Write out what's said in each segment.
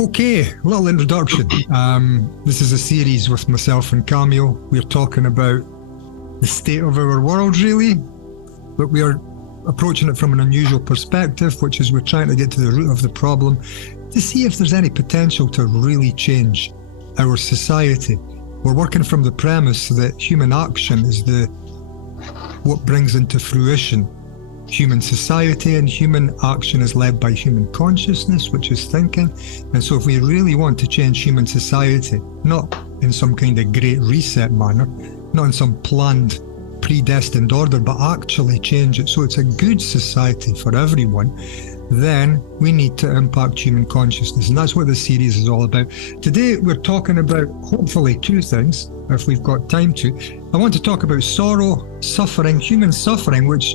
Okay, little introduction. This is a series with myself and Camille. We're talking about the state of our world, really, but we are approaching it from an unusual perspective, which is we're trying to get to the root of the problem to see if there's any potential to really change our society. We're working from the premise that human action is what brings into fruition human society, and human action is led by human consciousness, which is thinking. And so if we really want to change human society, not in some kind of great reset manner, not in some planned, predestined order, but actually change it so it's a good society for everyone, then we need to impact human consciousness. And that's what this series is all about. Today, we're talking about, hopefully, two things, if we've got time to. I want to talk about sorrow, suffering, human suffering, which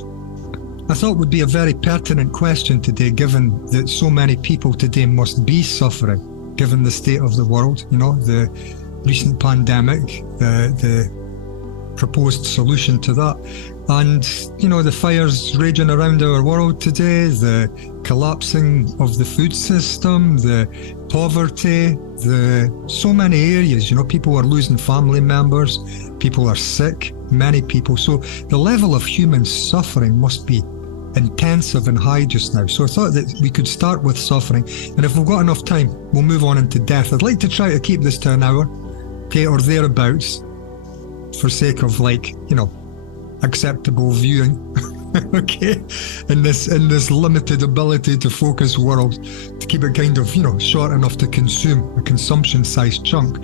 I thought would be a very pertinent question today, given that so many people today must be suffering, given the state of the world, the recent pandemic, the proposed solution to that. And, the fires raging around our world today, the collapsing of the food system, the poverty, so many areas, people are losing family members, people are sick, many people. So the level of human suffering must be intensive and high just now. So I thought that we could start with suffering. And if we've got enough time, we'll move on into death. I'd like to try to keep this to an hour, okay, or thereabouts, for sake of acceptable viewing, okay, in this limited ability to focus world, to keep it kind of, short enough to consume, a consumption-sized chunk.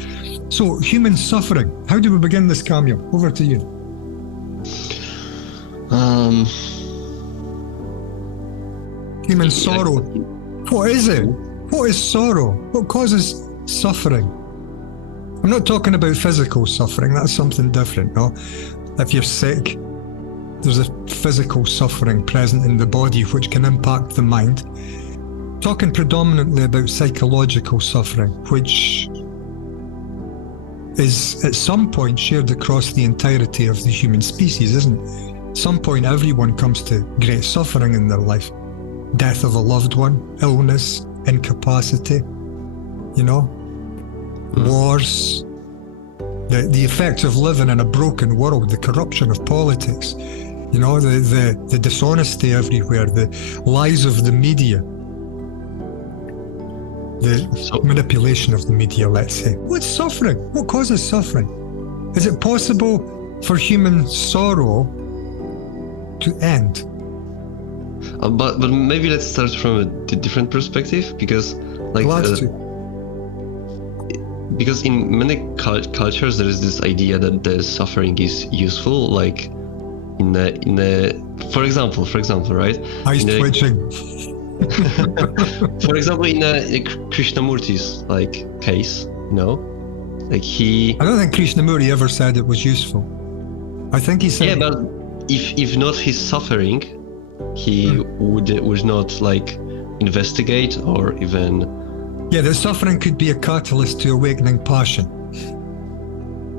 So, human suffering. How do we begin this, Camille? Over to you. Human sorrow. What is it? What is sorrow? What causes suffering? I'm not talking about physical suffering. That's something different, no? If you're sick, there's a physical suffering present in the body which can impact the mind. Talking predominantly about psychological suffering, which is at some point shared across the entirety of the human species, isn't it? At some point, everyone comes to great suffering in their life. Death of a loved one, illness, incapacity, wars, the effects of living in a broken world, the corruption of politics, the dishonesty everywhere, the lies of the media, the manipulation of the media, let's say. What's suffering? What causes suffering? Is it possible for human sorrow to end? But maybe let's start from a different perspective, because because in many cultures there is this idea that the suffering is useful, like for example, right? Eyes twitching. For example, in a Krishnamurti's case, I don't think Krishnamurti ever said it was useful. I think he said. Yeah, but if not his suffering, he would not investigate or even. Yeah, the suffering could be a catalyst to awakening passion.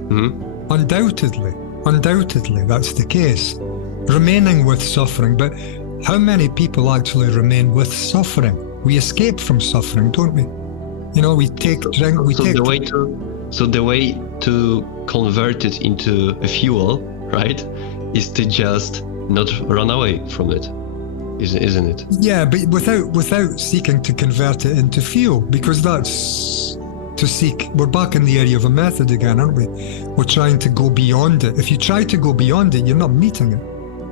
Mm-hmm. Undoubtedly, that's the case. Remaining with suffering, but how many people actually remain with suffering? We escape from suffering, don't we? We take drink. So the way to convert it into a fuel, right, is to just not run away from it. Isn't it? Yeah, but without seeking to convert it into fuel, because that's to seek. We're back in the area of a method again, aren't we? We're trying to go beyond it. If you try to go beyond it, you're not meeting it.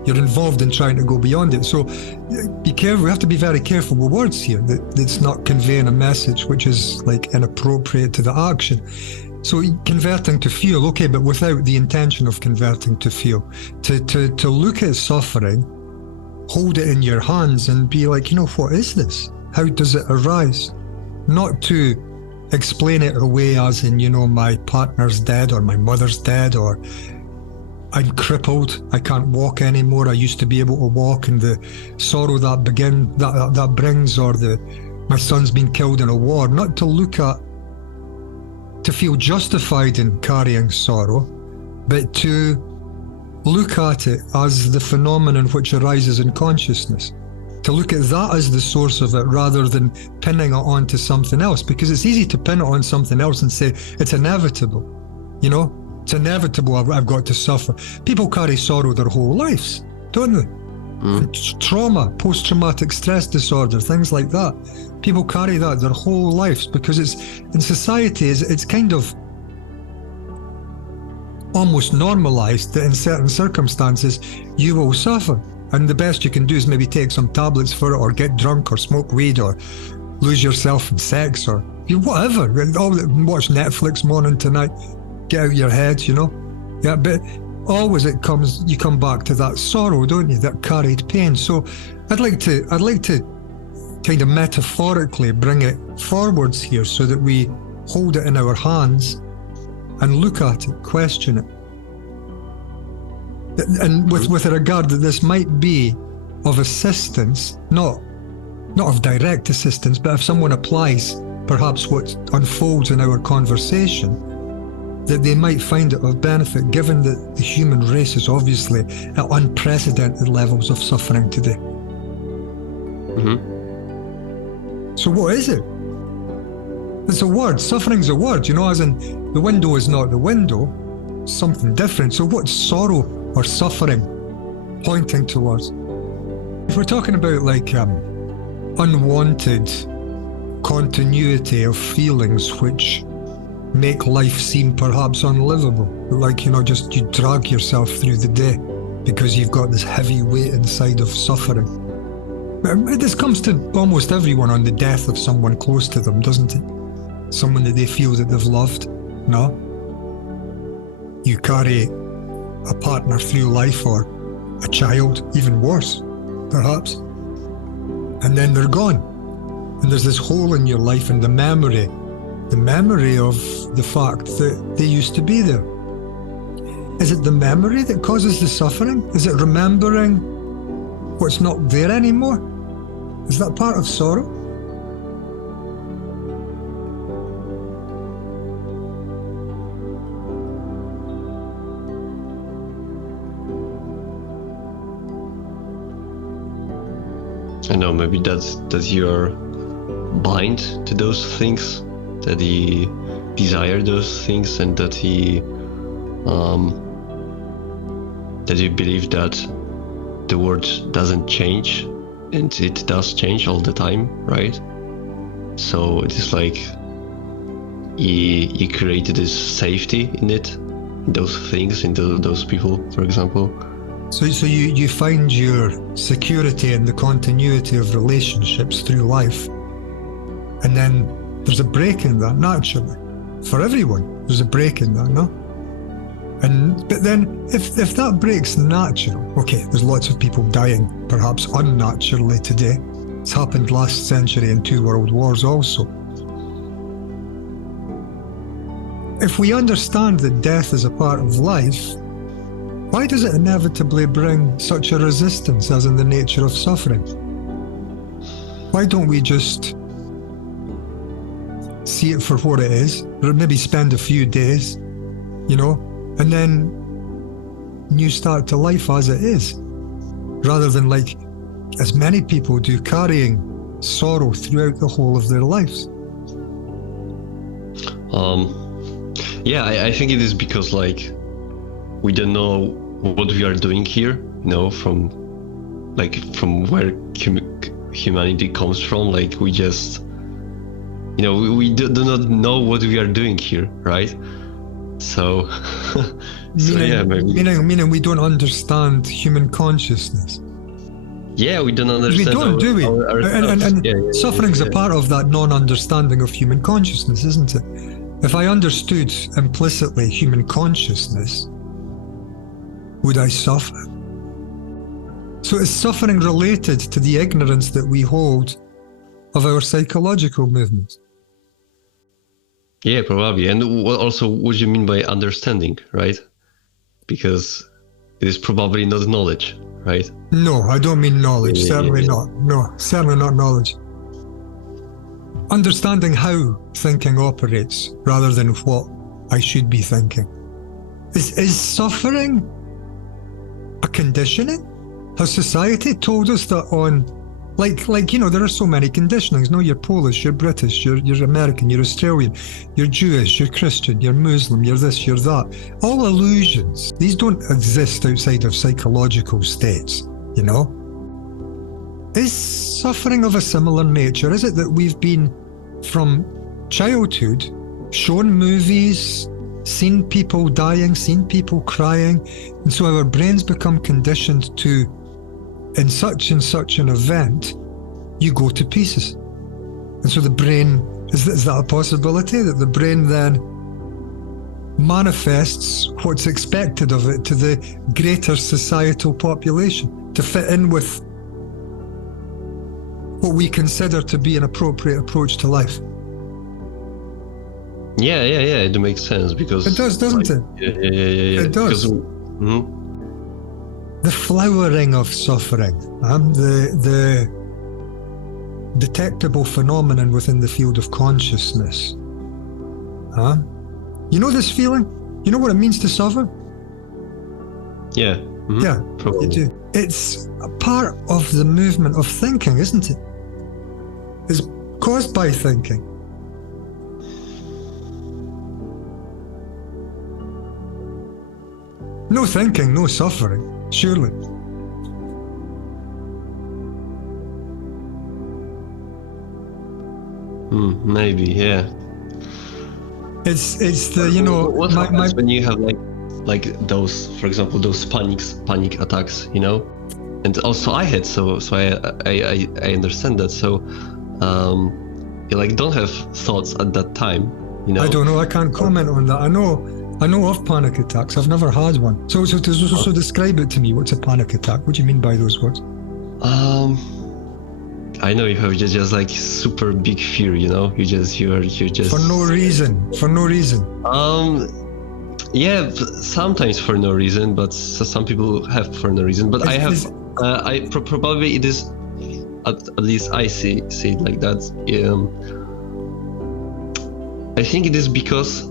You're involved in trying to go beyond it. So be careful. We have to be very careful with words here. That's not conveying a message which is inappropriate to the action. So converting to fuel, okay, but without the intention of converting to fuel. To look at suffering, hold it in your hands and be like, what is this? How does it arise? Not to explain it away as in, my partner's dead or my mother's dead or I'm crippled, I can't walk anymore, I used to be able to walk, and the sorrow that brings, or my son's been killed in a war. Not to look at, to feel justified in carrying sorrow, but to look at it as the phenomenon which arises in consciousness. to look at that as the source of it rather than pinning it onto something else, because it's easy to pin it on something else and say it's inevitable. You know, it's inevitable. I've got to suffer. People carry sorrow their whole lives, don't they? Trauma, post-traumatic stress disorder, things like that. People carry that their whole lives because it's in society. It's kind of almost normalized that in certain circumstances you will suffer, and the best you can do is maybe take some tablets for it, or get drunk, or smoke weed, or lose yourself in sex, or whatever. Watch Netflix morning to night. Get out your head, you know. Yeah, but always you come back to that sorrow, don't you? That carried pain. So I'd like to kind of metaphorically bring it forwards here so that we hold it in our hands and look at it, question it. And with a regard that this might be of assistance, not of direct assistance, but if someone applies perhaps what unfolds in our conversation, that they might find it of benefit, given that the human race is obviously at unprecedented levels of suffering today. So what is it? It's a word. Suffering's a word, you know, as in the window is not the window, something different. So what's sorrow or suffering pointing towards? If we're talking about like unwanted continuity of feelings which make life seem perhaps unlivable, like, you know, just you drag yourself through the day because you've got this heavy weight inside of suffering. This comes to almost everyone on the death of someone close to them, doesn't it? Someone that they feel that they've loved. No? You carry a partner through life, or a child, even worse, perhaps, and then they're gone. And there's this hole in your life, and the memory of the fact that they used to be there. Is it the memory that causes the suffering? Is it remembering what's not there anymore? Is that part of sorrow? I know, maybe that's you're blind to those things, that he desire those things, and that he that you believe that the world doesn't change, and it does change all the time, right? So it is like he created this safety in it, in those things, in those people, for example. So you find your security in the continuity of relationships through life, and then there's a break in that naturally. For everyone, there's a break in that, no? But then if that break's natural, okay, there's lots of people dying perhaps unnaturally today. It's happened last century in 2 world wars also. If we understand that death is a part of life, why does it inevitably bring such a resistance as in the nature of suffering? Why don't we just see it for what it is, or maybe spend a few days, you know, and then new start to life as it is, rather than, like, as many people do, carrying sorrow throughout the whole of their lives? Yeah, I think it is because, like, we don't know what we are doing here, you know, from where humanity comes from. Like, we just, you know, we do not know what we are doing here, right? So, meaning we don't understand human consciousness. Yeah, we don't understand. We don't, do we? And suffering's a part of that non-understanding of human consciousness, isn't it? If I understood implicitly human consciousness, would I suffer? So is suffering related to the ignorance that we hold of our psychological movements? Yeah, probably. And also, what do you mean by understanding, right? Because it is probably not knowledge, right? No, I don't mean knowledge. Certainly not. No, certainly not knowledge. Understanding how thinking operates rather than what I should be thinking. Is suffering a conditioning? Has society told us that on Like there are so many conditionings. No, you're Polish, you're British, you're American, you're Australian, you're Jewish, you're Christian, you're Muslim, you're this, you're that. All illusions. These don't exist outside of psychological states, Is suffering of a similar nature? Is it that we've been, from childhood, shown movies, seen people dying, seen people crying, and so our brains become conditioned to, in such and such an event, you go to pieces. And so the brain, is that a possibility, that the brain then manifests what's expected of it to the greater societal population to fit in with what we consider to be an appropriate approach to life? Yeah, it makes sense because it does, doesn't it? Yeah. It does. The flowering of suffering, the detectable phenomenon within the field of consciousness. You know this feeling? You know what it means to suffer? Yeah. Yeah, probably. you do. It's a part of the movement of thinking, isn't it? It's caused by thinking. No thinking, no suffering, surely. Maybe, yeah. It's the what happens when you have like those, for example, those panic attacks, and also I had so I understand that. So you don't have thoughts at that time, I don't know. I can't comment on that. I know of panic attacks. I've never had one. So describe it to me. What's a panic attack? What do you mean by those words? I know you have just like super big fear, you're just for no reason. Yeah, sometimes for no reason, but some people have for no reason. But probably it is, at least I see it like that. I think it is because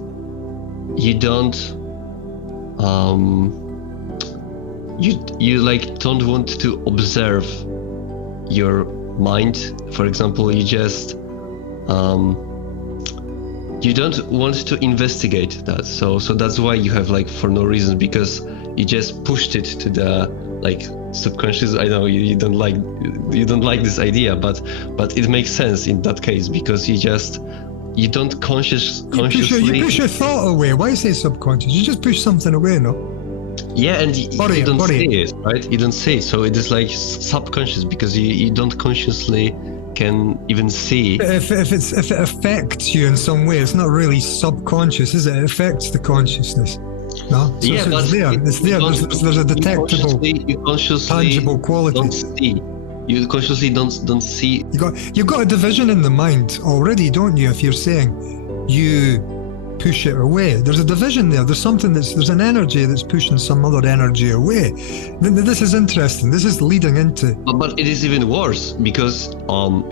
you don't you don't want to observe your mind. For example, you just you don't want to investigate that, so that's why you have for no reason, because you just pushed it to the subconscious. I know you don't like this idea, but it makes sense in that case, because you don't consciously you push your thought away. Why say subconscious? You just push something away, no? Yeah, and you don't say it, right? You don't say it, so it is subconscious, because you don't consciously can even see. If it affects you in some way, it's not really subconscious, is it? It affects the consciousness. No? So, yeah, but it's there. There's a detectable, tangible quality. Don't see. You consciously don't see. You've got a division in the mind already, don't you? If you're saying you push it away, there's a division there. There's an energy that's pushing some other energy away. This is interesting. This is leading into. But it is even worse, because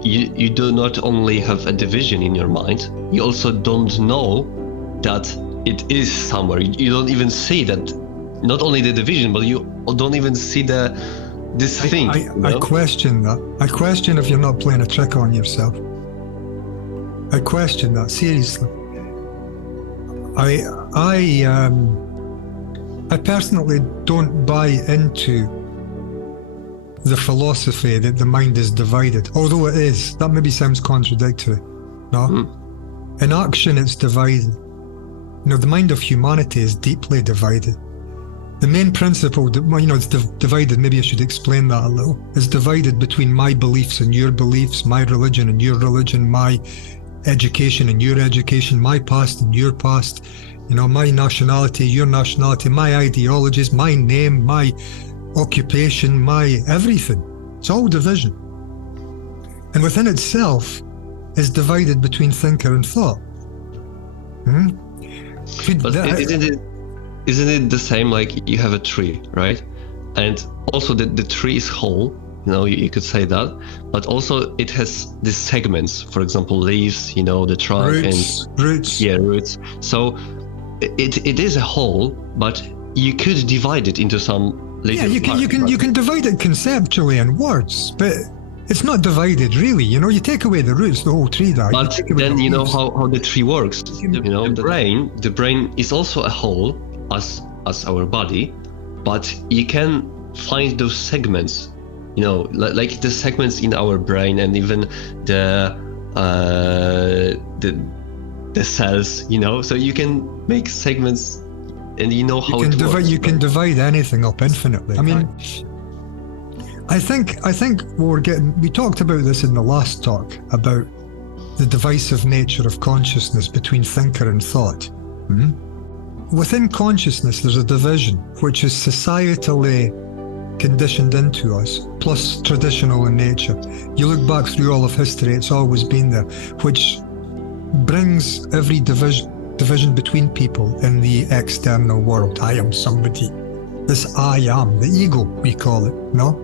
you do not only have a division in your mind, you also don't know that it is somewhere. You don't even see that. Not only the division, but you don't even see this thing. I question that. I question if you're not playing a trick on yourself. I question that, seriously. I personally don't buy into the philosophy that the mind is divided, although it is. That maybe sounds contradictory. No? In action, it's divided. The mind of humanity is deeply divided. The main principle, it's divided, maybe I should explain that a little. It's divided between my beliefs and your beliefs, my religion and your religion, my education and your education, my past and your past, my nationality, your nationality, my ideologies, my name, my occupation, my everything. It's all division. And within itself is divided between thinker and thought. But isn't it the same, you have a tree, right? And also the tree is whole, you could say that, but also it has these segments, for example, leaves, the trunk, roots. Yeah, roots. So it is a whole, but you could divide it into some little parts. You can divide it conceptually in words, but it's not divided really. You take away the roots, the whole tree dies. But then you know how the tree works. The brain is also a whole as our body, but you can find those segments, like the segments in our brain, and even the cells, so you can make segments, and how it works. You can divide anything up infinitely. I mean, I think we talked about this in the last talk about the divisive nature of consciousness between thinker and thought. Mm-hmm. Within consciousness, there's a division which is societally conditioned into us, plus traditional in nature. You look back through all of history, it's always been there, which brings every division between people in the external world. I am somebody. This I am, the ego, we call it, no?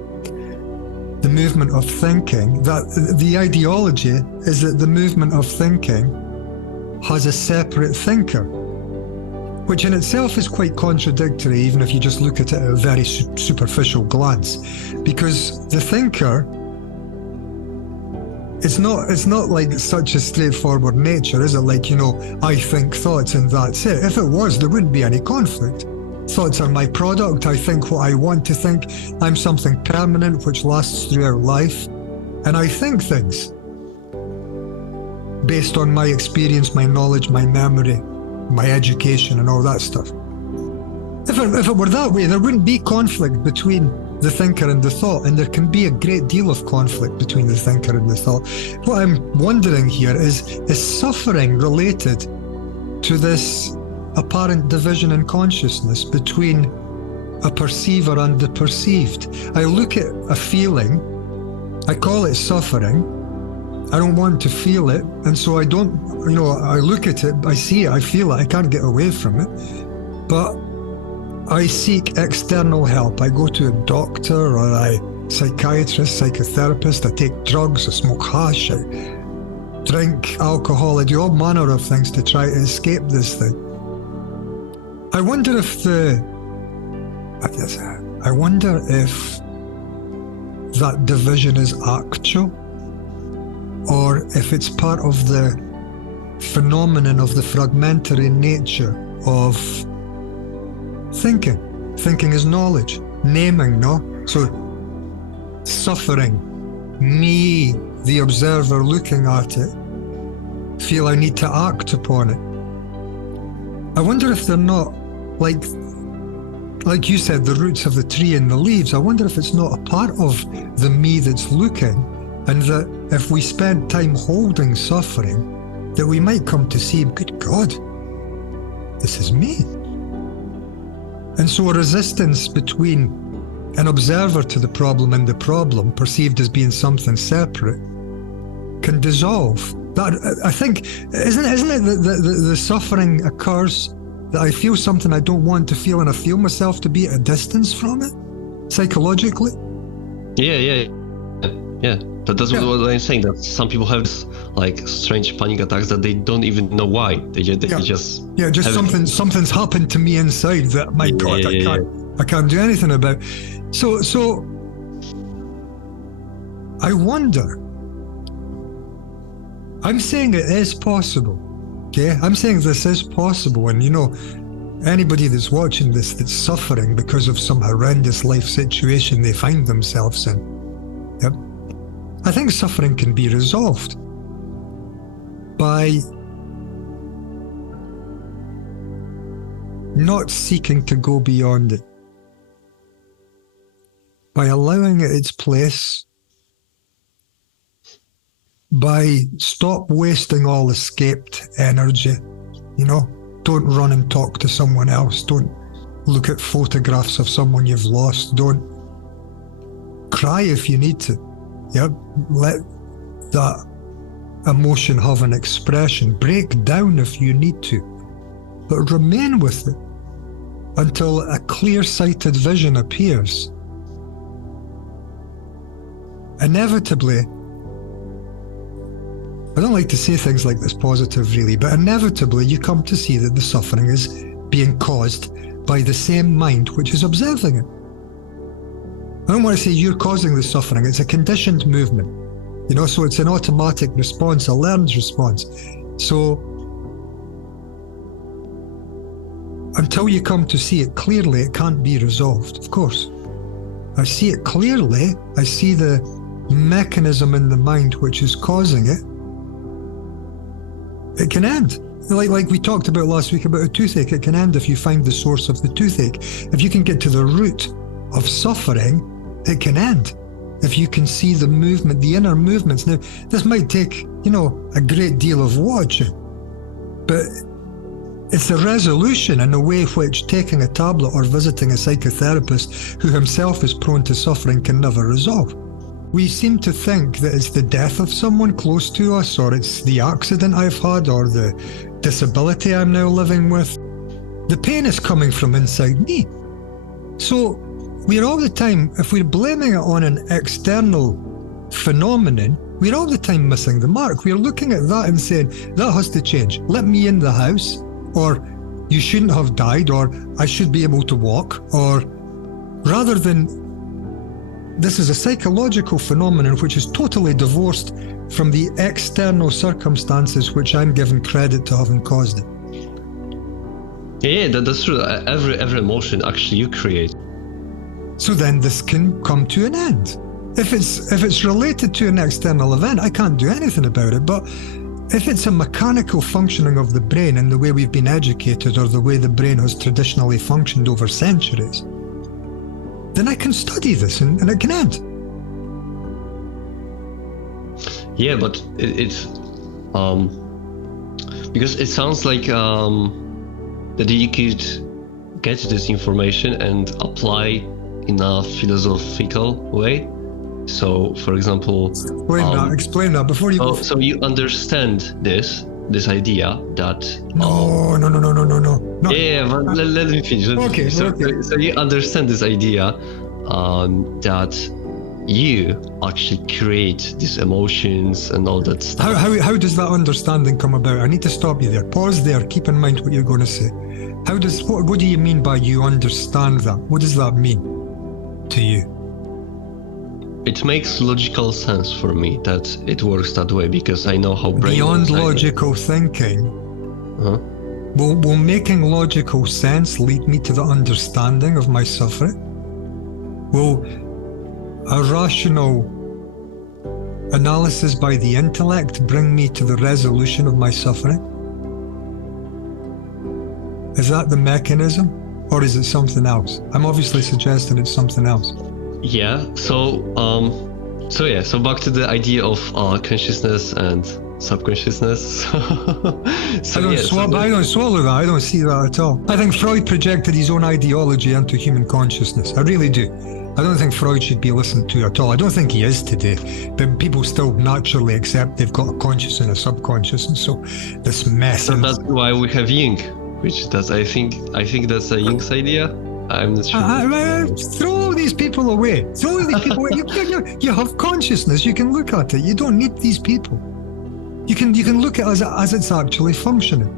The movement of thinking, that the ideology is that the movement of thinking has a separate thinker, which in itself is quite contradictory, even if you just look at it at a very superficial glance, because the thinker, it's not like such a straightforward nature, is it? Like, I think thoughts and that's it. If it was, there wouldn't be any conflict. Thoughts are my product. I think what I want to think. I'm something permanent which lasts throughout life. And I think things based on my experience, my knowledge, my memory, my education, and all that stuff. If it were that way, there wouldn't be conflict between the thinker and the thought, and there can be a great deal of conflict between the thinker and the thought. What I'm wondering here is suffering related to this apparent division in consciousness between a perceiver and the perceived? I look at a feeling, I call it suffering. I don't want to feel it, and so I don't, I look at it, I see it, I feel it, I can't get away from it. But I seek external help. I go to a doctor or a psychiatrist, psychotherapist, I take drugs, I smoke hash, I drink alcohol, I do all manner of things to try to escape this thing. I wonder if that division is actual, or if it's part of the phenomenon of the fragmentary nature of thinking. Thinking is knowledge, naming, no? So suffering, me, the observer looking at it, feel I need to act upon it. I wonder if they're not, like you said, the roots of the tree and the leaves. I wonder if it's not a part of the me that's looking, and that if we spend time holding suffering, that we might come to see, good God, this is me. And so a resistance between an observer to the problem and the problem, perceived as being something separate, can dissolve. That, I think, isn't it that the suffering occurs, that I feel something I don't want to feel, and I feel myself to be at a distance from it, psychologically? Yeah. That's what I'm saying, that some people have this, like, strange panic attacks that they don't even know why. They just something's happened to me inside that, my God, I can't do anything about. So I wonder. I'm saying it is possible. Okay, I'm saying this is possible, and anybody that's watching this that's suffering because of some horrendous life situation they find themselves in. Yep. I think suffering can be resolved by not seeking to go beyond it, by allowing it its place, by stop wasting all escaped energy. Don't run and talk to someone else. Don't look at photographs of someone you've lost. Don't cry if you need to. Yep, let that emotion have an expression. Break down if you need to, but remain with it until a clear-sighted vision appears. Inevitably, I don't like to say things like this positive really, but inevitably you come to see that the suffering is being caused by the same mind which is observing it. I don't want to say you're causing the suffering. It's a conditioned movement, so it's an automatic response, a learned response. So until you come to see it clearly, it can't be resolved, of course. I see it clearly. I see the mechanism in the mind which is causing it. It can end. Like we talked about last week about a toothache, it can end if you find the source of the toothache. If you can get to the root of suffering, it can end. If you can see the movement, the inner movements. Now, this might take, a great deal of watching, but it's a resolution in a way which taking a tablet or visiting a psychotherapist who himself is prone to suffering can never resolve. We seem to think that it's the death of someone close to us, or it's the accident I've had, or the disability I'm now living with. The pain is coming from inside me. So we're all the time, if we're blaming it on an external phenomenon, we're all the time missing the mark. We're looking at that and saying, that has to change. Let me in the house, or you shouldn't have died, or I should be able to walk, or rather than this is a psychological phenomenon which is totally divorced from the external circumstances which I'm given credit to having caused it. Yeah, that's true. Every emotion actually you create. So then this can come to an end. If it's related to an external event, I can't do anything about it. But if it's a mechanical functioning of the brain in the way we've been educated, or the way the brain has traditionally functioned over centuries, then I can study this and it can end. Yeah, but it's because it sounds like that you could get this information and apply in a philosophical way. So, for example, explain that before you. So you understand this idea that. No. Yeah, but let me finish. Okay. So you understand this idea that you actually create these emotions and all that stuff. How does that understanding come about? I need to stop you there. Pause there. Keep in mind what you're going to say. What do you mean by you understand that? What does that mean to you? It makes logical sense for me that it works that way, because I know how brain beyond logical thinking. Will making logical sense lead me to the understanding of my suffering? Will a rational analysis by the intellect bring me to the resolution of my suffering? Is that the mechanism, or is it something else? I'm obviously suggesting it's something else. Yeah. So back to the idea of consciousness and subconsciousness. I don't swallow that. I don't see that at all. I think Freud projected his own ideology into human consciousness. I really do. I don't think Freud should be listened to at all. I don't think he is today, but people still naturally accept they've got a conscious and a subconscious, and so this mess. So that's why we have Jung, which does I think that's a Jung's idea. I'm not sure. Throw all these people away. You have consciousness. You can look at it. You don't need these people. You can look at it as it's actually functioning.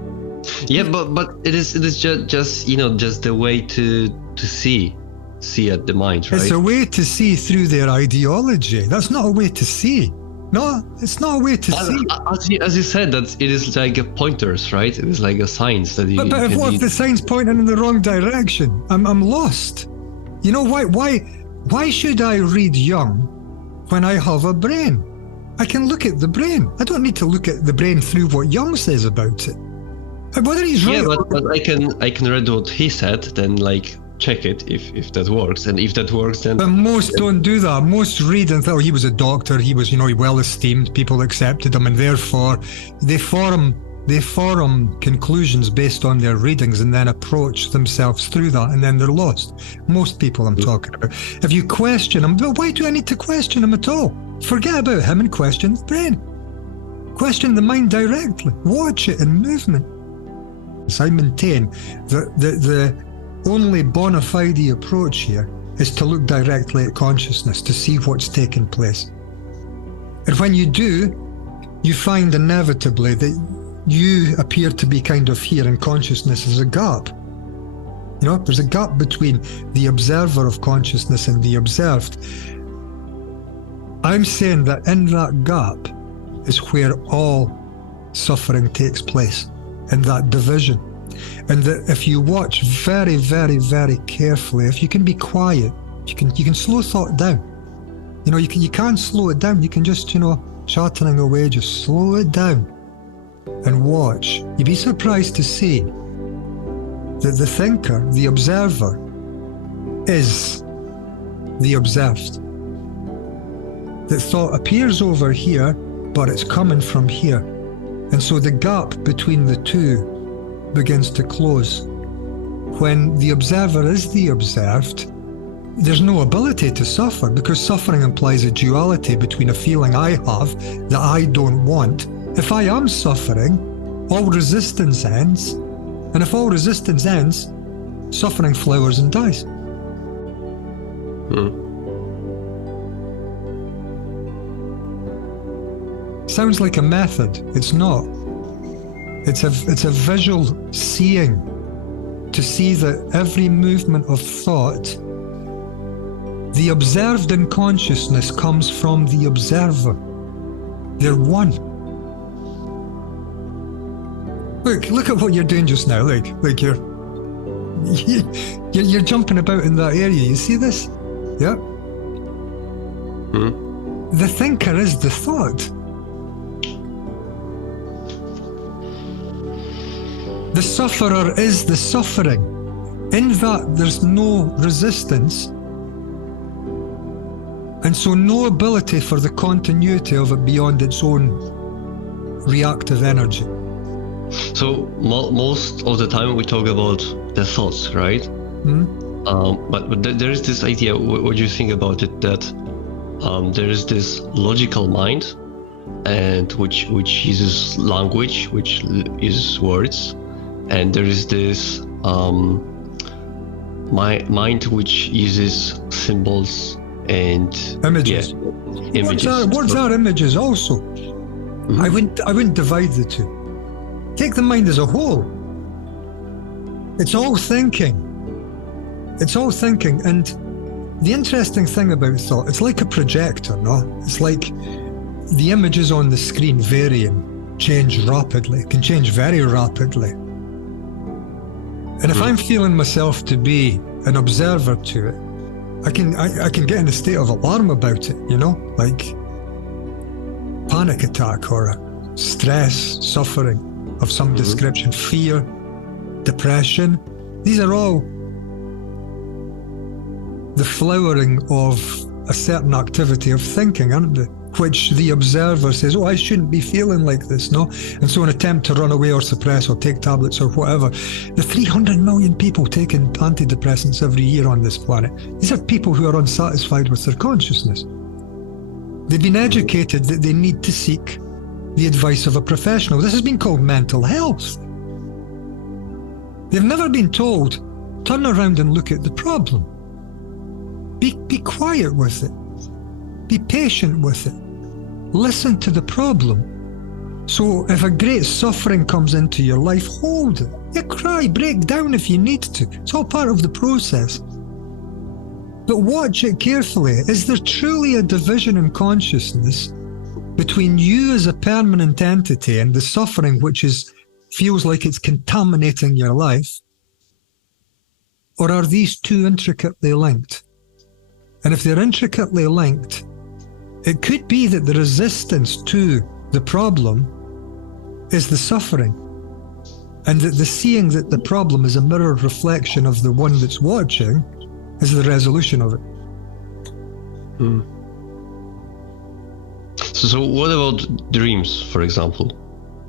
Yeah, but it is just the way to see at the mind, right? It's a way to see through their ideology. That's not a way to see. No, it's not a way to see. As you said, that it is like a pointers, right? It is like a signs that you. But if the sign's pointing in the wrong direction, I'm lost. You know why should I read Jung when I have a brain? I can look at the brain. I don't need to look at the brain through what Jung says about it. Whether he's right. Yeah, but I can read what he said, then check it if that works, and if that works, then. But most don't do that. Most read and think, he was a doctor. He was, well esteemed. People accepted him, and therefore they form conclusions based on their readings, and then approach themselves through that, and then they're lost. Most people I'm talking about. If you question him, well, why do I need to question him at all? Forget about him and question the brain. Question the mind directly. Watch it in movement. So I maintain that the only bona fide approach here is to look directly at consciousness, to see what's taking place. And when you do, you find inevitably that you appear to be kind of here, and consciousness is a gap. You know, there's a gap between the observer of consciousness and the observed. I'm saying that in that gap is where all suffering takes place, in that division. And that if you watch very, very, very carefully, if you can be quiet, you can slow thought down. You know, you can slow it down. You can just, chattering away, just slow it down and watch. You'd be surprised to see that the thinker, the observer, is the observed. That thought appears over here, but it's coming from here. And so the gap between the two begins to close. When the observer is the observed, there's no ability to suffer, because suffering implies a duality between a feeling I have that I don't want. If I am suffering, all resistance ends. And if all resistance ends, suffering flowers and dies. Sounds like a method. It's not. It's a visual seeing, to see that every movement of thought, the observed in consciousness comes from the observer. They're one. Look at what you're doing just now. Like you're jumping about in that area. You see this? Yeah. The thinker is the thought. The sufferer is the suffering. In that, there's no resistance, and so no ability for the continuity of it beyond its own reactive energy. So most of the time we talk about the thoughts, right? But there is this idea. What do you think about it? That there is this logical mind, and which uses language, which uses words. And there is this mind which uses symbols and images. Yeah, images. Words are images also. I wouldn't divide the two. Take the mind as a whole. It's all thinking. It's all thinking. And the interesting thing about thought, it's like a projector, no? It's like the images on the screen vary and change rapidly. It can change very rapidly. And if I'm feeling myself to be an observer to it, I can get in a state of alarm about it, like panic attack or a stress, suffering of some description, fear, depression. These are all the flowering of a certain activity of thinking, aren't they? Which the observer says, I shouldn't be feeling like this, no? And so an attempt to run away or suppress or take tablets or whatever. The 300 million people taking antidepressants every year on this planet, these are people who are unsatisfied with their consciousness. They've been educated that they need to seek the advice of a professional. This has been called mental health. They've never been told, turn around and look at the problem. Be quiet with it. Be patient with it. Listen to the problem. So if a great suffering comes into your life, hold it. You cry, break down if you need to. It's all part of the process. But watch it carefully. Is there truly a division in consciousness between you as a permanent entity and the suffering which feels like it's contaminating your life? Or are these two intricately linked? And if they're intricately linked, it could be that the resistance to the problem is the suffering, and that the seeing that the problem is a mirrored reflection of the one that's watching is the resolution of it. So what about dreams, for example?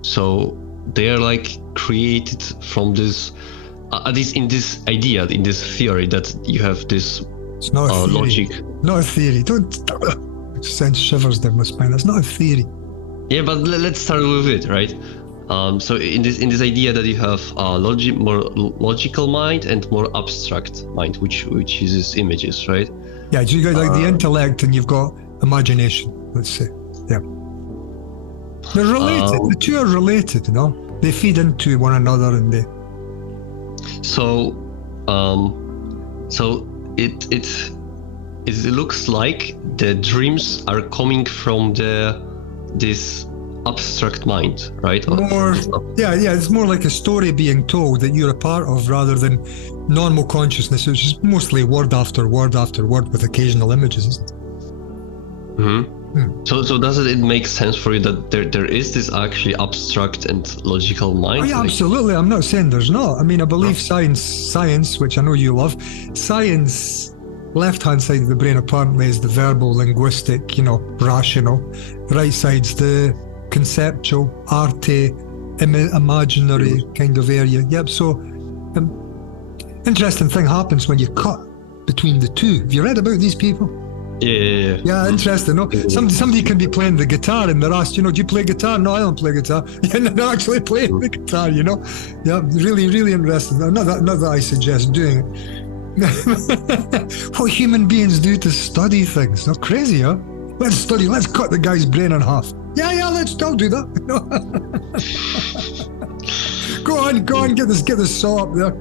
So they are like created from this, at least in this idea, in this theory that you have this it's not a theory. Logic. Not a theory. It sends shivers down my spine. That's not a theory. Yeah, but let's start with it, right? So in this idea that you have more logical mind and more abstract mind, which uses images, right? Yeah, so you got like the intellect and you've got imagination. Let's say, yeah. They're related. The two are related, They feed into one another, and they. So So it looks like the dreams are coming from this abstract mind, right? It's more like a story being told that you're a part of rather than normal consciousness, which is mostly word after word after word with occasional images, isn't it? So does it make sense for you that there is this actually abstract and logical mind? Oh, yeah, absolutely. I'm not saying there's not. I mean, I believe science, which I know you love, science, left-hand side of the brain apparently is the verbal, linguistic, rational. Right side's the conceptual, arte, imaginary kind of area. Yep, so interesting thing happens when you cut between the two. Have you read about these people? Yeah, interesting. No, somebody can be playing the guitar and they're asked, do you play guitar? No, I don't play guitar. And they're actually playing the guitar, Yeah, really, really interesting. Not that I suggest doing it. What human beings do to study things. Not crazy, huh? Let's cut the guy's brain in half. Yeah, I'll do that. Go on, get this saw up there.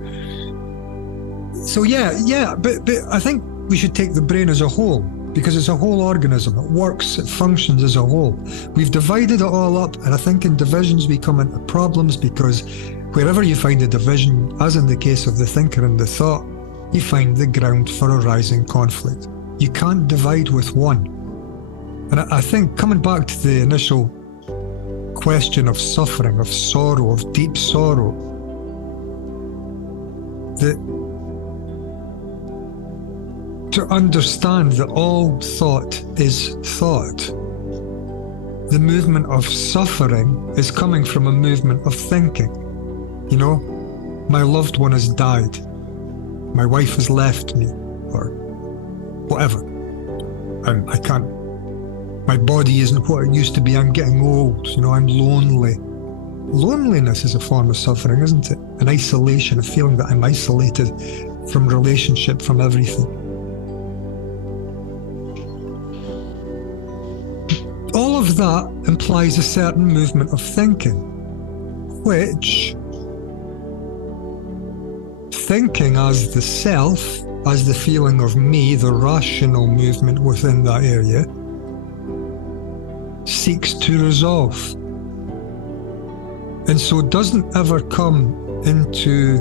So yeah, but I think we should take the brain as a whole, because it's a whole organism. It works, it functions as a whole. We've divided it all up, and I think in divisions we come into problems, because wherever you find a division, as in the case of the thinker and the thought, you find the ground for a rising conflict. You can't divide with one. And I think, coming back to the initial question of suffering, of sorrow, of deep sorrow, to understand that all thought is thought, the movement of suffering is coming from a movement of thinking. My loved one has died, my wife has left me, or whatever. I can't, my body isn't what it used to be, I'm getting old, I'm lonely. Loneliness is a form of suffering, isn't it? An isolation, a feeling that I'm isolated from relationship, from everything. All of that implies a certain movement of thinking, which, thinking as the self, as the feeling of me, the rational movement within that area, seeks to resolve. And so doesn't ever come into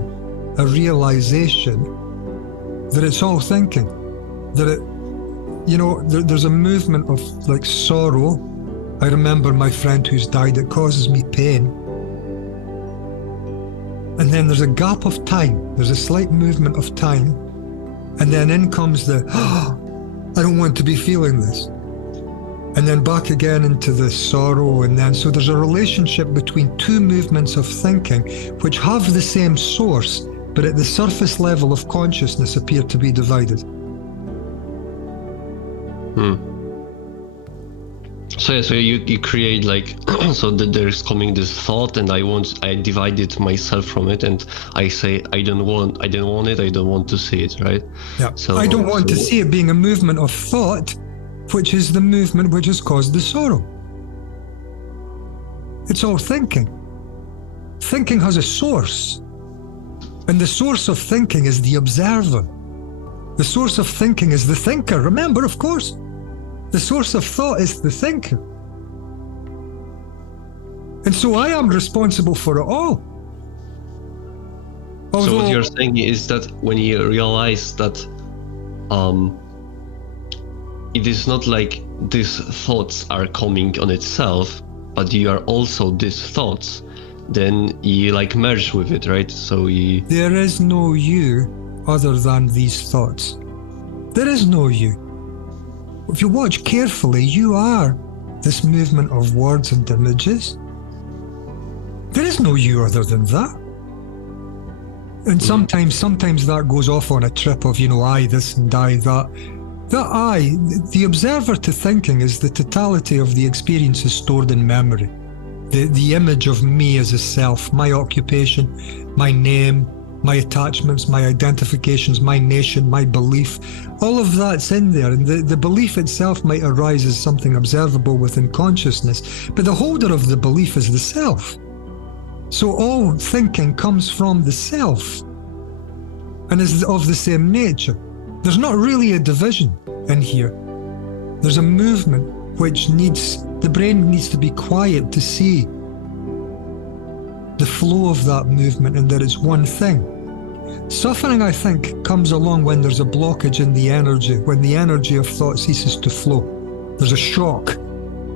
a realization that it's all thinking, that there's a movement of like sorrow. I remember my friend who's died, it causes me pain. And then there's a gap of time, there's a slight movement of time, and then in comes the, I don't want to be feeling this. And then back again into the sorrow, and then, so there's a relationship between two movements of thinking which have the same source, but at the surface level of consciousness appear to be divided. So you create like so that there's coming this thought, and I divided myself from it, and I say I don't want it, I don't want to see it, right? Yeah. So I don't want to see it being a movement of thought, which is the movement which has caused the sorrow. It's all thinking. Thinking has a source, and the source of thinking is the observer. The source of thinking is the thinker. Remember, of course. The source of thought is the thinker. And so I am responsible for it all. So what you're saying is that when you realize that it is not like these thoughts are coming on itself, but you are also these thoughts, then you like merge with it, right? So there is no you other than these thoughts. There is no you. If you watch carefully, you are this movement of words and images. There is no you other than that. And sometimes that goes off on a trip of, I this and I that. That I, the observer to thinking, is the totality of the experiences stored in memory. The image of me as a self, my occupation, my name, my attachments, my identifications, my nation, my belief, all of that's in there. And the belief itself might arise as something observable within consciousness, but the holder of the belief is the self. So all thinking comes from the self. and is of the same nature. There's not really a division in here. There's a movement which the brain needs to be quiet to see the flow of that movement and that it's one thing. Suffering, I think, comes along when there's a blockage in the energy, when the energy of thought ceases to flow. There's a shock.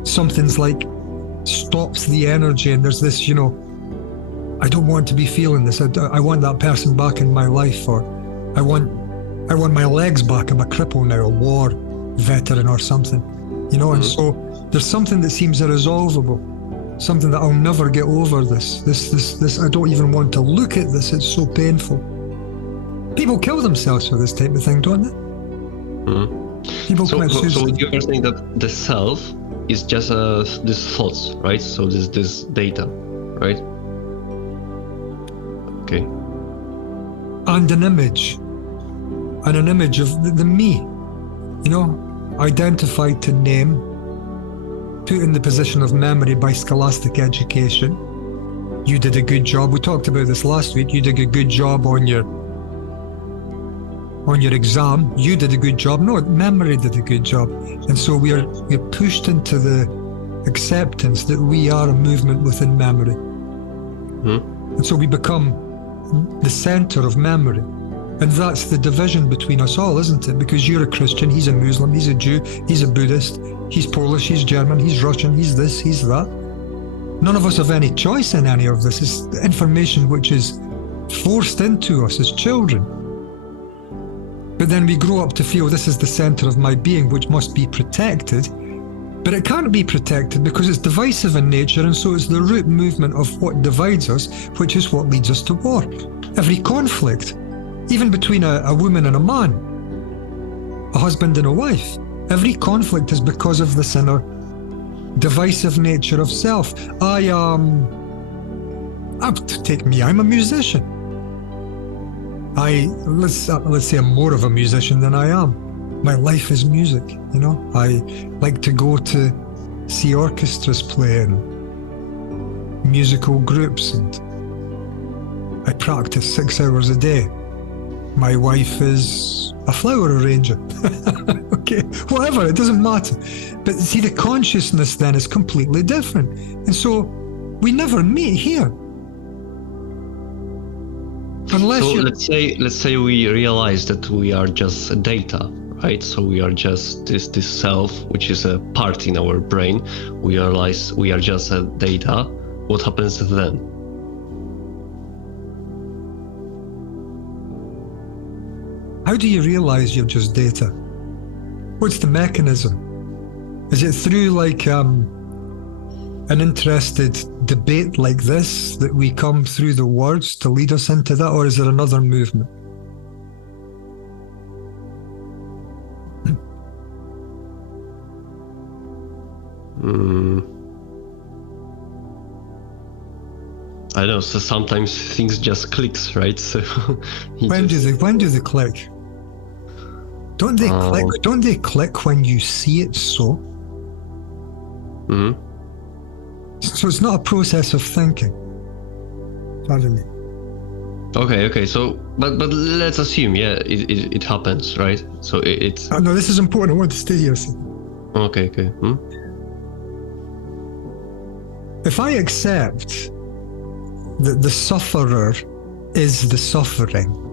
Something's like stops the energy, and there's this, I don't want to be feeling this. I want that person back in my life, or I want my legs back. I'm a cripple now, a war veteran or something, and so there's something that seems irresolvable, something that I'll never get over this. I don't even want to look at this. It's so painful. People kill themselves for this type of thing, don't they? People commit suicide. So you are saying that the self is just these thoughts, right? So this data, right? Okay. And an image of the me, identified to name, put in the position of memory by scholastic education. You did a good job. We talked about this last week. You did a good job on your exam. You did a good job. No, memory did a good job. And so we're pushed into the acceptance that we are a movement within memory. And so we become the center of memory. And that's the division between us all, isn't it? Because you're a Christian, he's a Muslim, he's a Jew, he's a Buddhist, he's Polish, he's German, he's Russian, he's this, he's that. None of us have any choice in any of this. It's information which is forced into us as children. But then we grow up to feel this is the center of my being, which must be protected. But it can't be protected because it's divisive in nature, and so it's the root movement of what divides us, which is what leads us to war. Every conflict, even between a woman and a man, a husband and a wife, every conflict is because of this inner divisive nature of self. Take me, I'm a musician. Let's say I'm more of a musician than I am. My life is music, I like to go to see orchestras play and musical groups, and I practice 6 hours a day. My wife is a flower arranger. Okay, whatever, it doesn't matter. But see, the consciousness then is completely different. And so we never meet here. Unless so let's say we realize that we are just data, right? So we are just this self, which is a part in our brain. We realize we are just a data. What happens then? How do you realize you're just data? What's the mechanism? Is it through like an interested debate like this that we come through the words to lead us into that, or is there another movement? I don't know. So sometimes things just clicks, right? So when do they click? Don't they click? Don't they click when you see it so? So it's not a process of thinking. Pardon me. Okay. So, but let's assume, it happens, right? So it's. No, this is important. I want to stay here. Okay. If I accept that the sufferer is the suffering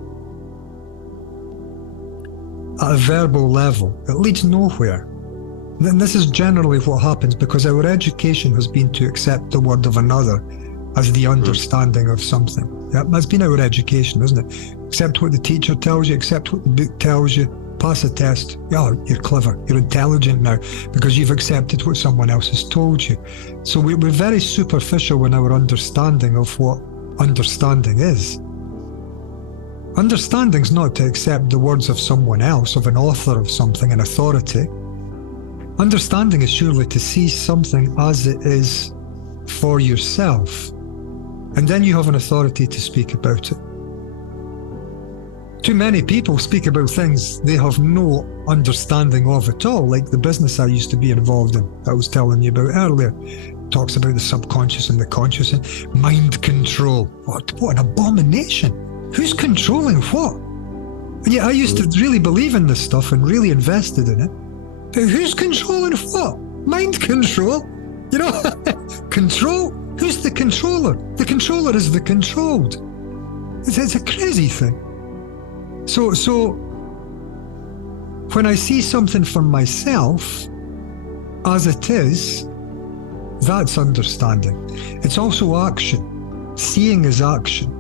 at a verbal level, it leads nowhere. Then this is generally what happens because our education has been to accept the word of another as the understanding of something. Yeah, that's been our education, isn't it? Accept what the teacher tells you, accept what the book tells you, pass a test. Yeah, you're clever, you're intelligent now because you've accepted what someone else has told you. So we're very superficial in our understanding of what understanding is. Understanding's not to accept the words of someone else, of an author of something, an authority. Understanding is surely to see something as it is for yourself, and then you have an authority to speak about it. Too many people speak about things they have no understanding of at all, like the business I used to be involved in, I was telling you about earlier. Talks about the subconscious and the conscious and mind control. What an abomination. Who's controlling what? And yet I used to really believe in this stuff and really invested in it. But who's controlling what? Mind control? You know, control? Who's the controller? The controller is the controlled. It's a crazy thing. So when I see something for myself as it is, that's understanding. It's also action. Seeing is action.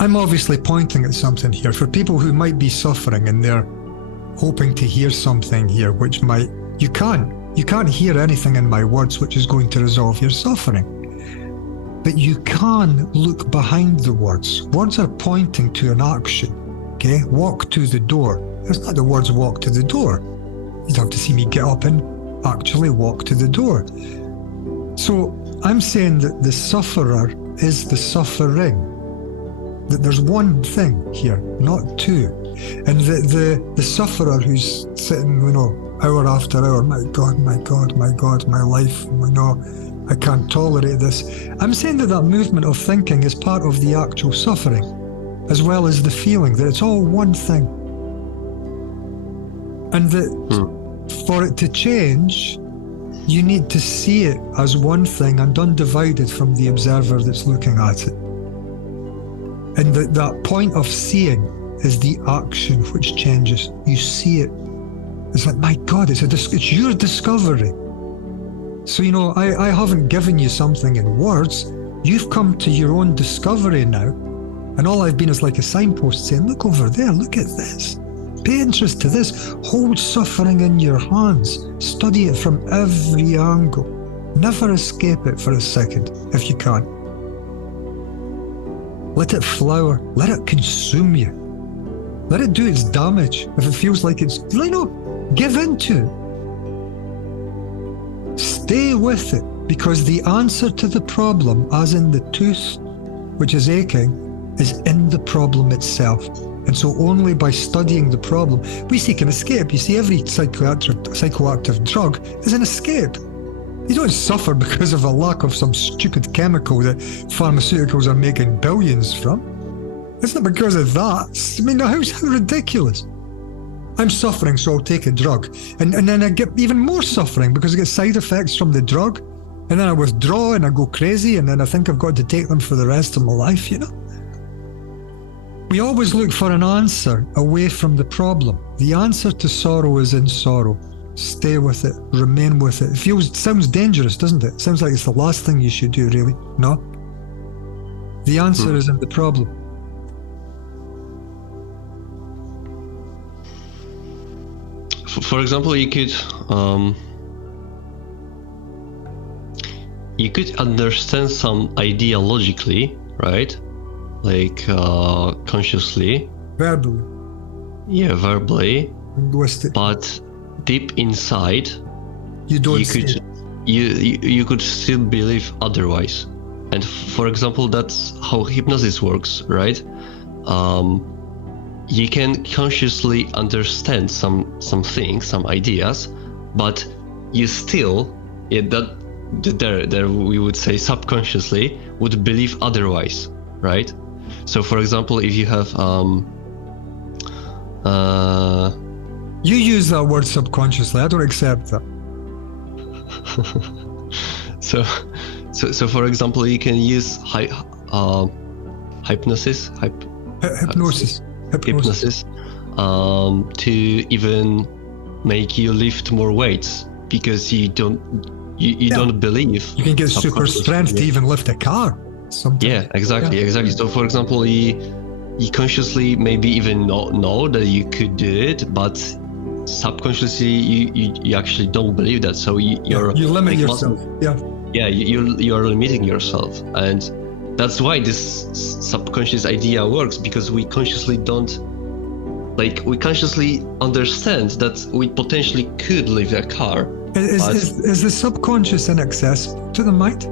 I'm obviously pointing at something here for people who might be suffering and they're hoping to hear something here which might, you can't hear anything in my words which is going to resolve your suffering. But you can look behind the words. Words are pointing to an action. Okay, walk to the door. It's not the words walk to the door. You'd have to see me get up and actually walk to the door. So I'm saying that the sufferer is the suffering. That there's one thing here, not two. And the sufferer who's sitting, hour after hour, my God, my life, I can't tolerate this. I'm saying that movement of thinking is part of the actual suffering, as well as the feeling that it's all one thing. And that for it to change, you need to see it as one thing and undivided from the observer that's looking at it. And that point of seeing is the action which changes. You see it. It's like, my God, it's your discovery. So, I haven't given you something in words. You've come to your own discovery now. And all I've been is like a signpost saying, look over there, look at this. Pay interest to this. Hold suffering in your hands. Study it from every angle. Never escape it for a second, if you can. Let it flower. Let it consume you. Let it do its damage. If it feels like it's, give into it. Stay with it, because the answer to the problem, as in the tooth which is aching, is in the problem itself. And so only by studying the problem, we seek an escape. You see, every psychoactive drug is an escape. You don't suffer because of a lack of some stupid chemical that pharmaceuticals are making billions from. It's not because of that. I mean, how ridiculous. I'm suffering, so I'll take a drug. And then I get even more suffering because I get side effects from the drug. And then I withdraw and I go crazy, and then I think I've got to take them for the rest of my life, We always look for an answer away from the problem. The answer to sorrow is in sorrow. Stay with it, remain with it. It sounds dangerous, doesn't it? Sounds like it's the last thing you should do, really. No? The answer is in the problem. For example, you could understand some idea logically, right? Like consciously. Verbally. Yeah, verbally. Linguistic. But deep inside, you could still believe otherwise. And for example, that's how hypnosis works, right? You can consciously understand some things, some ideas, but you still, there we would say subconsciously, would believe otherwise, right? So for example, if you have you use that word subconsciously. I don't accept that. So for example, you can use hypnosis to even make you lift more weights, because you don't believe. You can get super strength to even lift a car sometimes. Yeah, exactly. So for example, you consciously maybe even know that you could do it, but subconsciously you actually don't believe that. So you limit yourself. You are limiting yourself, and that's why this subconscious idea works, because we consciously understand that we potentially could lift a car. Is the subconscious inaccessible to the mind?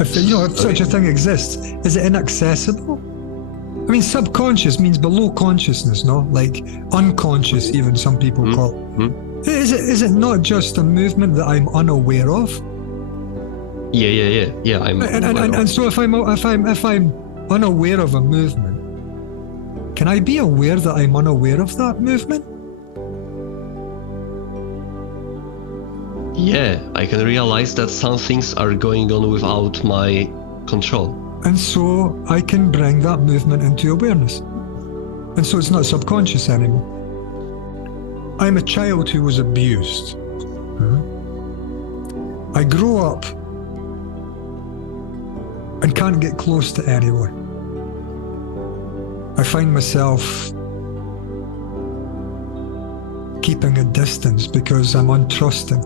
If such a thing exists, is it inaccessible? I mean, subconscious means below consciousness, no? Like unconscious, even some people call it. Is it not just a movement that I'm unaware of? Yeah. And so if I'm unaware of a movement, can I be aware that I'm unaware of that movement? Yeah, I can realize that some things are going on without my control. And so I can bring that movement into awareness. And so it's not subconscious anymore. I'm a child who was abused. I grow up and can't get close to anyone. I find myself keeping a distance because I'm untrusting.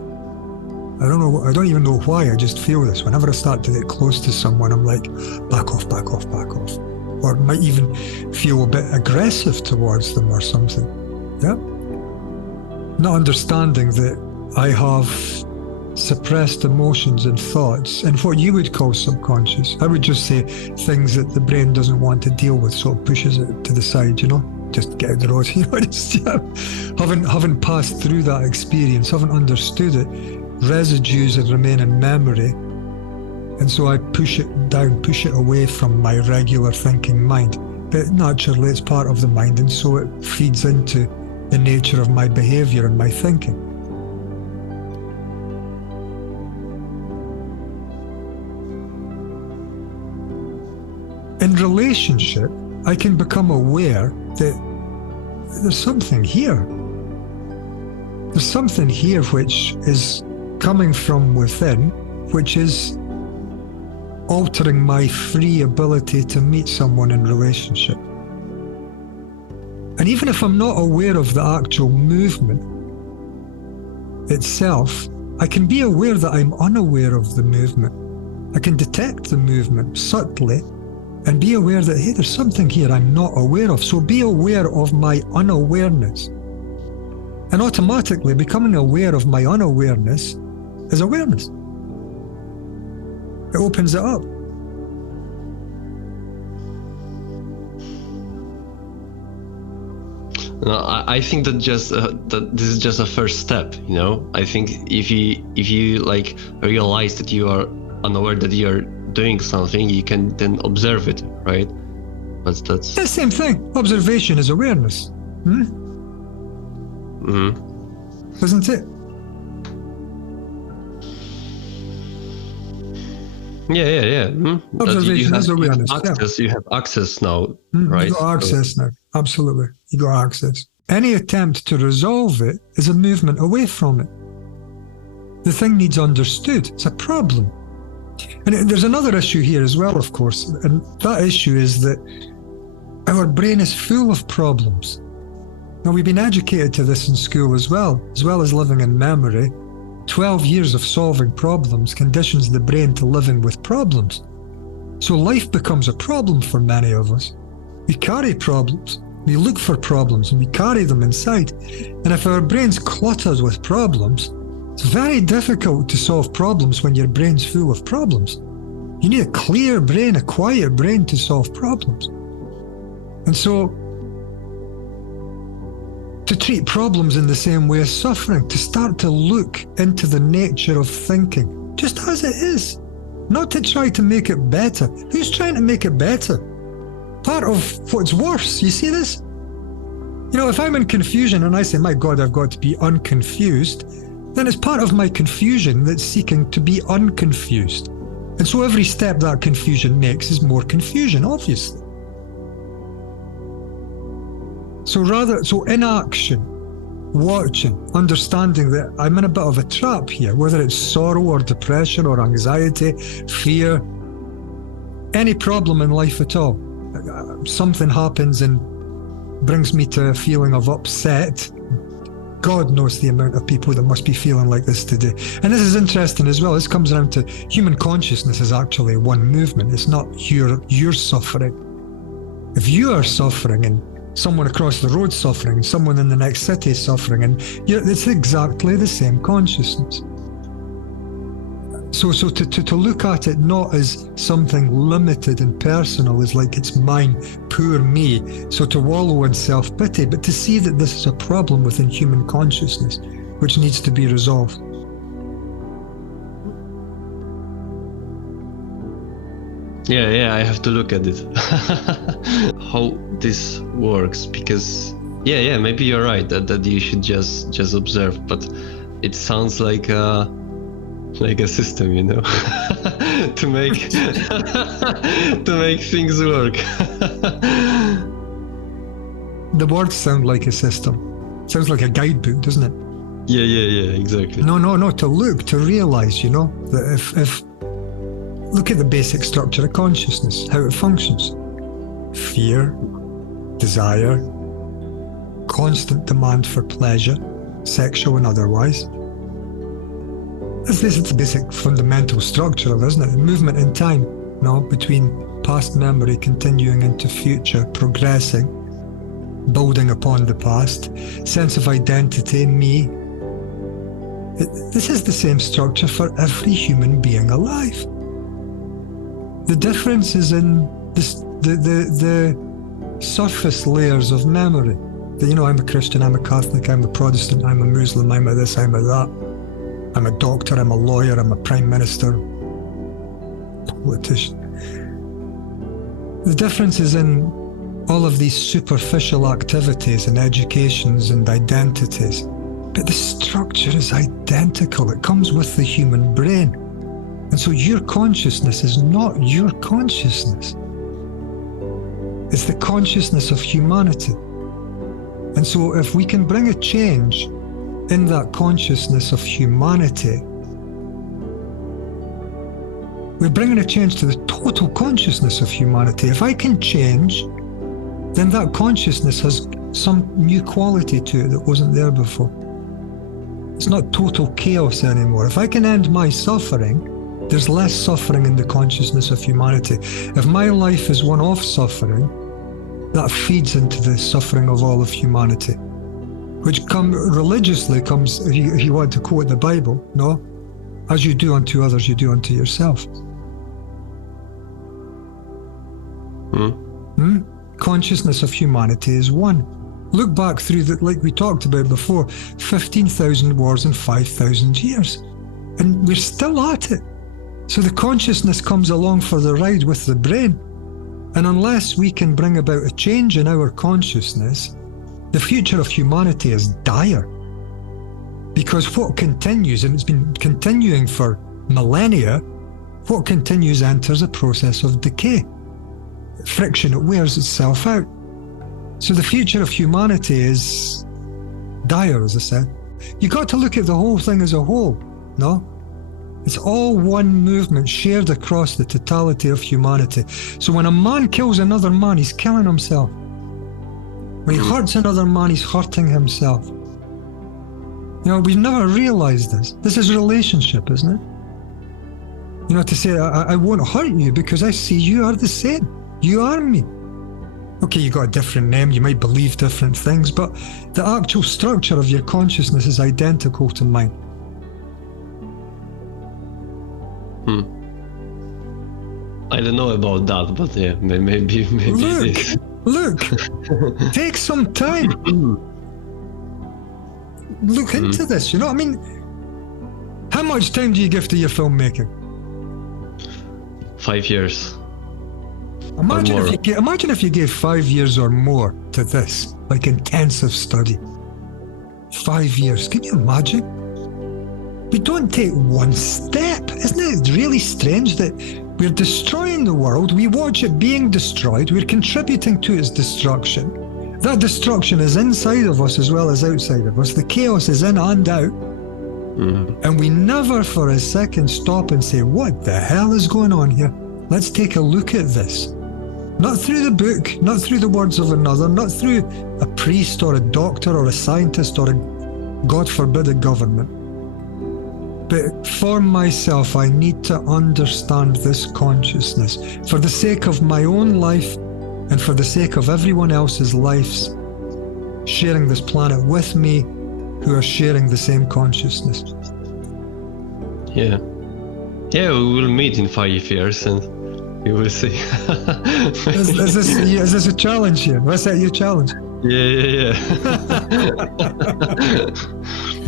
I don't even know why, I just feel this. Whenever I start to get close to someone, I'm like, back off, back off, back off. Or might even feel a bit aggressive towards them or something. Yeah? Not understanding that I have suppressed emotions and thoughts and what you would call subconscious. I would just say things that the brain doesn't want to deal with, so it pushes it to the side, just get out the road. Having passed through that experience, haven't understood it, residues that remain in memory, and so I push it down, push it away from my regular thinking mind. But naturally it's part of the mind, and so it feeds into the nature of my behavior and my thinking. In relationship, I can become aware that there's something here. There's something here which is coming from within, which is altering my free ability to meet someone in relationship. And even if I'm not aware of the actual movement itself, I can be aware that I'm unaware of the movement. I can detect the movement subtly and be aware that, hey, there's something here I'm not aware of. So be aware of my unawareness. And automatically becoming aware of my unawareness is awareness. It opens it up. No, I think that that this is just a first step. I think if you like realize that you are unaware that you are doing something, you can then observe it, right? That's the same thing. Observation is awareness. Isn't it? Yeah. Observation is awareness. You have access now, right? You got access now. Absolutely. You got access. Any attempt to resolve it is a movement away from it. The thing needs understood. It's a problem. And there's another issue here as well, of course. And that issue is that our brain is full of problems. Now, we've been educated to this in school as well as living in memory. 12 years of solving problems conditions the brain to living with problems. So life becomes a problem for many of us. We carry problems, we look for problems, and we carry them inside. And if our brain's cluttered with problems, it's very difficult to solve problems when your brain's full of problems. You need a clear brain, a quiet brain to solve problems. And so, to treat problems in the same way as suffering, to start to look into the nature of thinking, just as it is, not to try to make it better. Who's trying to make it better? Part of what's worse, you see this? If I'm in confusion and I say, my God, I've got to be unconfused, then it's part of my confusion that's seeking to be unconfused. And so every step that confusion makes is more confusion, obviously. So inaction, watching, understanding that I'm in a bit of a trap here, whether it's sorrow or depression or anxiety, fear, any problem in life at all. Something happens and brings me to a feeling of upset. God knows the amount of people that must be feeling like this today. And this is interesting as well. This comes down to human consciousness is actually one movement. It's not your suffering. If you are suffering and someone across the road suffering, and someone in the next city is suffering, and it's exactly the same consciousness. So to look at it not as something limited and personal, as like it's mine, poor me, so to wallow in self-pity, but to see that this is a problem within human consciousness, which needs to be resolved. Yeah, I have to look at it. how this works, because maybe you're right that you should just observe, but it sounds like a system, you know, to make to make things work. The words sound like a system. Sounds like a guidebook, doesn't it? Yeah, exactly. No, to look, to realize, you know, that if look at the basic structure of consciousness, how it functions. Fear, desire, constant demand for pleasure, sexual and otherwise. This is the basic fundamental structure of it, isn't it? Movement in time, between past memory continuing into future, progressing, building upon the past, sense of identity, me. This is the same structure for every human being alive. The difference is in the surface layers of memory. I'm a Christian, I'm a Catholic, I'm a Protestant, I'm a Muslim, I'm a this, I'm a that. I'm a doctor, I'm a lawyer, I'm a prime minister, politician. The difference is in all of these superficial activities and educations and identities. But the structure is identical. It comes with the human brain. And so your consciousness is not your consciousness. It's the consciousness of humanity. And so if we can bring a change in that consciousness of humanity, we're bringing a change to the total consciousness of humanity. If I can change, then that consciousness has some new quality to it that wasn't there before. It's not total chaos anymore. If I can end my suffering, there's less suffering in the consciousness of humanity. If my life is one-off suffering, that feeds into the suffering of all of humanity, which religiously comes, if you want to quote the Bible, as you do unto others, you do unto yourself. Consciousness of humanity is one. Look back through like we talked about before, 15,000 wars in 5,000 years. And we're still at it. So the consciousness comes along for the ride with the brain. And unless we can bring about a change in our consciousness, the future of humanity is dire. Because what continues, and it's been continuing for millennia, what continues enters a process of decay. Friction, it wears itself out. So the future of humanity is dire, as I said. You got to look at the whole thing as a whole, It's all one movement shared across the totality of humanity. So when a man kills another man, he's killing himself. When he hurts another man, he's hurting himself. We've never realized this. This is relationship, isn't it? To say, I won't hurt you because I see you are the same. You are me. Okay, you got a different name, you might believe different things, but the actual structure of your consciousness is identical to mine. I don't know about that, but yeah, maybe it is. Look, take some time. Look into this, how much time do you give to your filmmaking? 5 years. Imagine if you gave 5 years or more to this, like intensive study. 5 years, can you imagine? We don't take one step. Isn't it really strange that we're destroying the world, we watch it being destroyed, we're contributing to its destruction. That destruction is inside of us as well as outside of us. The chaos is in and out. And we never for a second stop and say, what the hell is going on here? Let's take a look at this. Not through the book, not through the words of another, not through a priest or a doctor or a scientist or a, God forbid, a government. But for myself, I need to understand this consciousness for the sake of my own life and for the sake of everyone else's lives sharing this planet with me who are sharing the same consciousness. Yeah, we will meet in 5 years and we will see. Is this a challenge here? What's that your challenge? Yeah.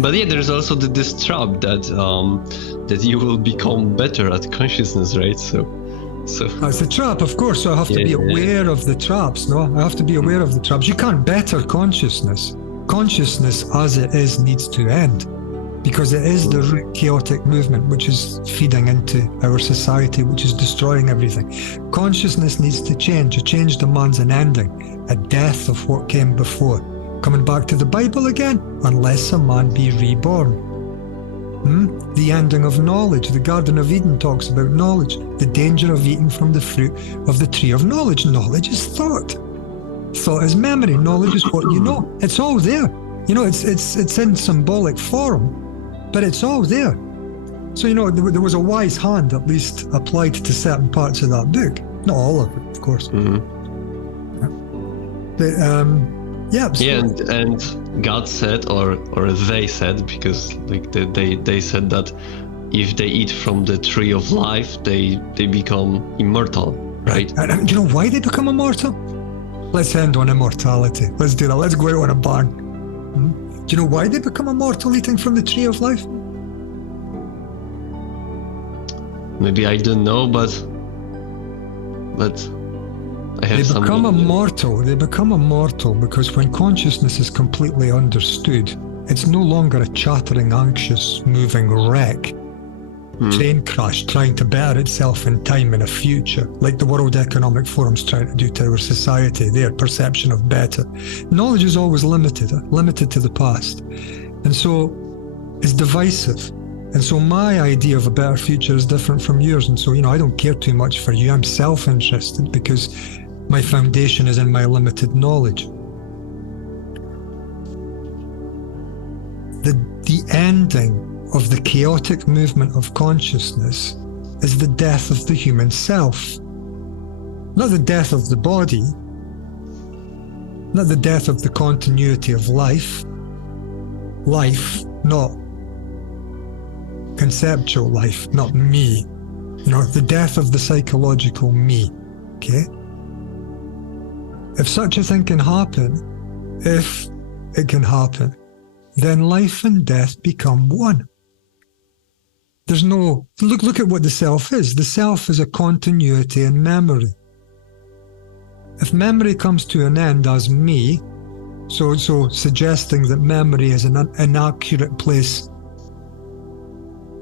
But yeah, there's also this trap that you will become better at consciousness, right? So So That's the trap, of course. So I have to be Yeah. aware of the traps, no? I have to be aware of the traps. You can't better consciousness. Consciousness as it is needs to end because it is the root chaotic movement which is feeding into our society, which is destroying everything. Consciousness needs to change. A change demands an ending, a death of what came before. Coming back to the Bible again, unless a man be reborn. The ending of knowledge. The Garden of Eden talks about knowledge, the danger of eating from the fruit of the tree of knowledge. Knowledge is thought. Thought is memory. Knowledge is what you know. It's all there. You know, it's in symbolic form, but it's all there. So, you know, there was a wise hand at least applied to certain parts of that book. Not all of it, of course. But, yeah. So, yeah, and God said, or they said, because like they said that if they eat from the tree of life, they become immortal, right? And you know why they become immortal? Let's end on immortality. Let's do that. Let's go out on a bang. Do you know why they become immortal eating from the tree of life? Maybe I don't know, but I have some. They become immortal because when consciousness is completely understood, it's no longer a chattering, anxious, moving wreck, train crash trying to better itself in time in a future, like the World Economic Forum's trying to do to our society, their perception of better. Knowledge is always limited to the past. And so it's divisive. And so my idea of a better future is different from yours. And so, you know, I don't care too much for you. I'm self-interested because my foundation is in my limited knowledge. The ending of the chaotic movement of consciousness is the death of the human self. Not the death of the body, not the death of the continuity of life. Life, not conceptual life, not me. You know, the death of the psychological me, okay? If such a thing can happen, if it can happen, then life and death become one. There's no, look at what the self is. The self is a continuity in memory. If memory comes to an end as me, so suggesting that memory is an inaccurate place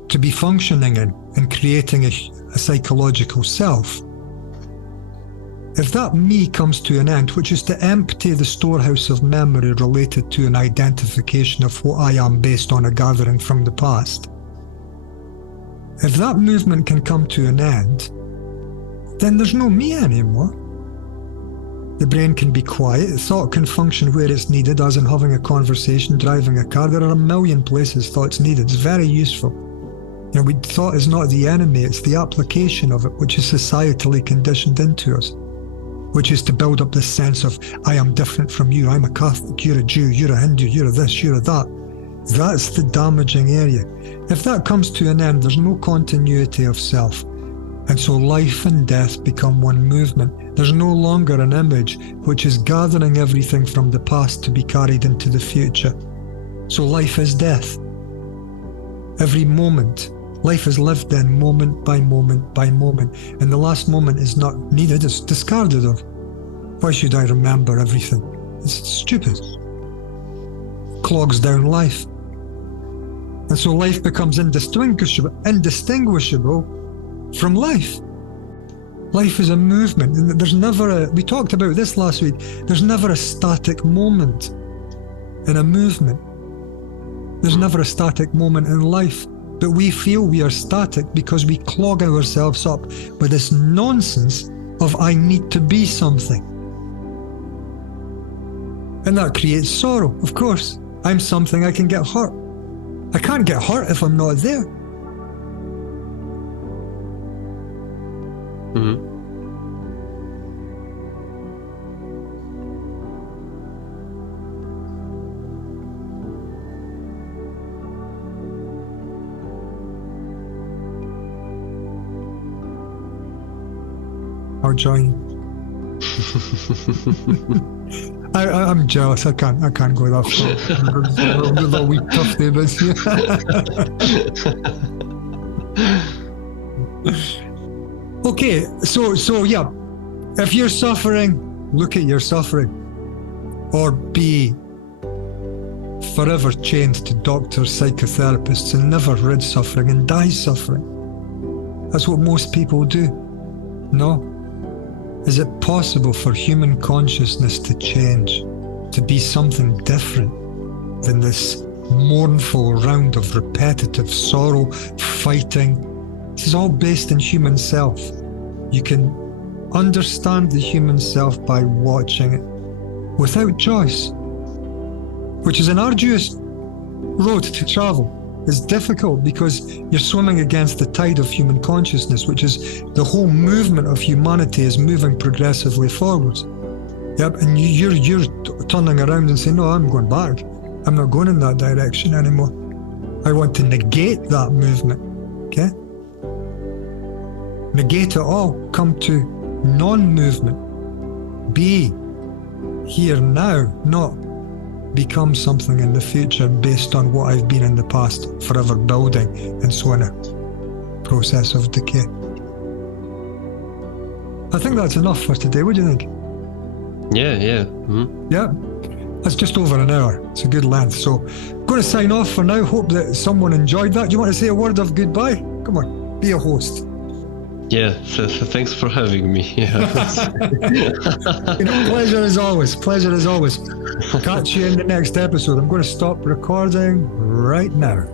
to be functioning in and creating a psychological self. If that me comes to an end, which is to empty the storehouse of memory related to an identification of what I am based on a gathering from the past, if that movement can come to an end, then there's no me anymore. The brain can be quiet, thought can function where it's needed, as in having a conversation, driving a car. There are a million places thought's needed. It's very useful. You know, thought is not the enemy, it's the application of it, which is societally conditioned into us, which is to build up this sense of, I am different from you, I'm a Catholic, you're a Jew, you're a Hindu, you're a this, you're a that. That's the damaging area. If that comes to an end, there's no continuity of self. And so life and death become one movement. There's no longer an image which is gathering everything from the past to be carried into the future. So life is death. Every moment, life is lived in moment by moment by moment. And the last moment is not needed, it's discarded of. Why should I remember everything? It's stupid. Clogs down life. And so life becomes indistinguishable from life. Life is a movement. And there's never we talked about this last week, there's never a static moment in a movement. There's never a static moment in life. But we feel we are static because we clog ourselves up with this nonsense of I need to be something. And that creates sorrow, of course. I'm something, I can get hurt. I can't get hurt if I'm not there. I'll join. I'm jealous. I can't go that far. With all we tough neighbours. Okay, so yeah, if you're suffering, look at your suffering, or be forever chained to doctors, psychotherapists, and never rid suffering and die suffering. That's what most people do. No? Is it possible for human consciousness to change, to be something different than this mournful round of repetitive sorrow, fighting? This is all based in human self. You can understand the human self by watching it without choice, which is an arduous road to travel. It's difficult because you're swimming against the tide of human consciousness, which is the whole movement of humanity is moving progressively forwards. Yep, and you're turning around and saying, no, I'm going back. I'm not going in that direction anymore. I want to negate that movement. Okay? Negate it all. Come to non-movement. Be here now, not become something in the future based on what I've been in the past, forever building, and so on a process of decay. I think that's enough for today. What do you think? Yeah. Yeah, that's just over an hour. It's a good length. So I'm going to sign off for now. Hope that someone enjoyed that. Do you want to say a word of goodbye? Come on, be a host. Yeah, so thanks for having me. Yeah. Pleasure as always. Pleasure as always. Catch you in the next episode. I'm going to stop recording right now.